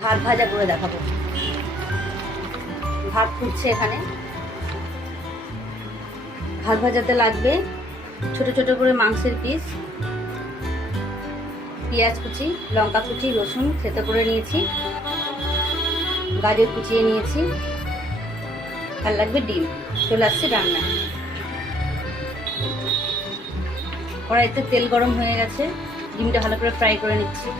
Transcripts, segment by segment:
ভাত ভাজা করে দেখাবো। ভাত ফুটছে এখানে। ভাত ভাজাতে লাগবে ছোট ছোট করে মাংসের পিস পেঁয়াজ কুচি, লঙ্কা কুচি, রসুন থেতো করে নিয়েছি। গাজর কুচিয়ে নিয়েছি। আর লাগবে ডিম। চলে আসছে রান্না। কড়াইতে তেল গরম হয়ে গেছে। ডিমটা ভালো করে ফ্রাই করে নিচ্ছি।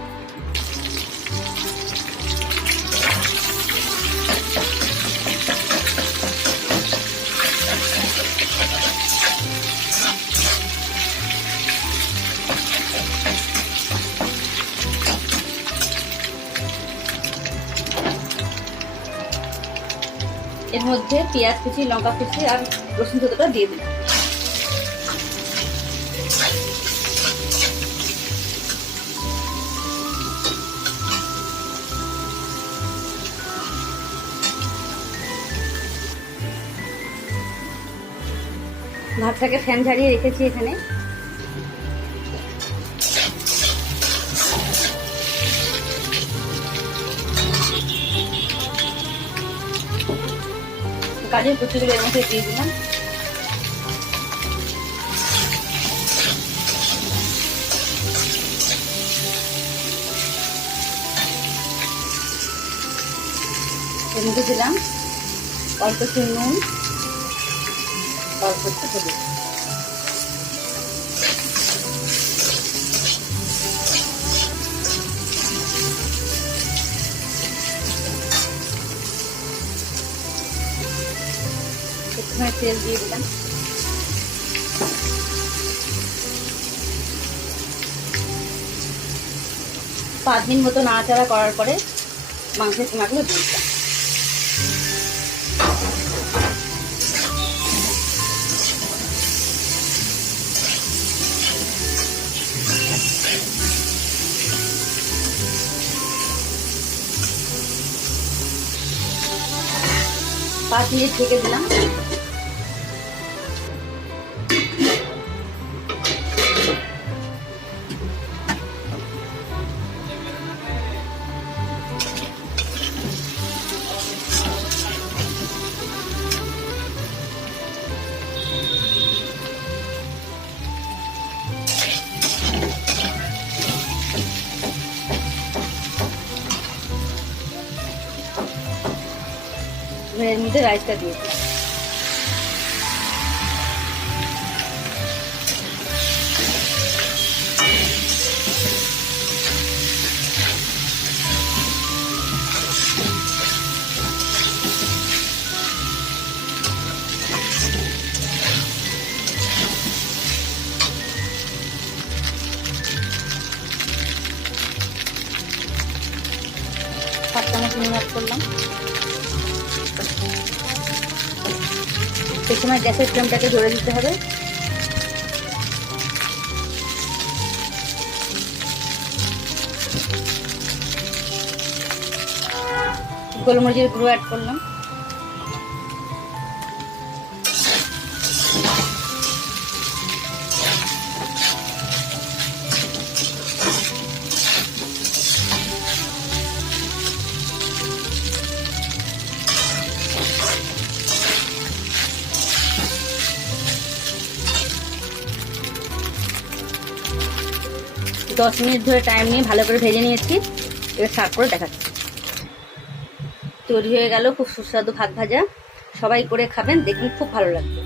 এর মধ্যে পেঁয়াজ কুচি, লঙ্কা কুচি আর রসুন থেতোটা দিয়ে দিলাম ভাতটাকে ফ্যান ঝাড়িয়ে রেখেছি এখানে। গাজর কুচিগুলো এর মধ্যে দিয়ে দিলাম এর মধ্যে দিলাম অল্প একটু নুন অল্প একটু একটুখানি তেল দিয়ে দিলাম। পাঁচ মিনিট মতো নাড়াচাড়া করার পরে মাংসের চুনাগুলো দিয়ে পাঁচ মিনিট ঢেকে দিলাম। এর মধ্যে রাইসটা দিয়ে অ্যাড করলাম। সেই সময় গ্যাসের ফ্লেমটাকে ধরে দিতে হবে। গোলমরিচের গুঁড়ো অ্যাড করলাম। দশ মিনিট ধরে টাইম নিয়ে ভালো করে ভেজে নিয়েছি। এবার সার্ভ করে দেখাচ্ছি। তৈরি হয়ে গেল খুব সুস্বাদু ভাত ভাজা। সবাই করে খাবেন দেখুন খুব ভালো লাগবে।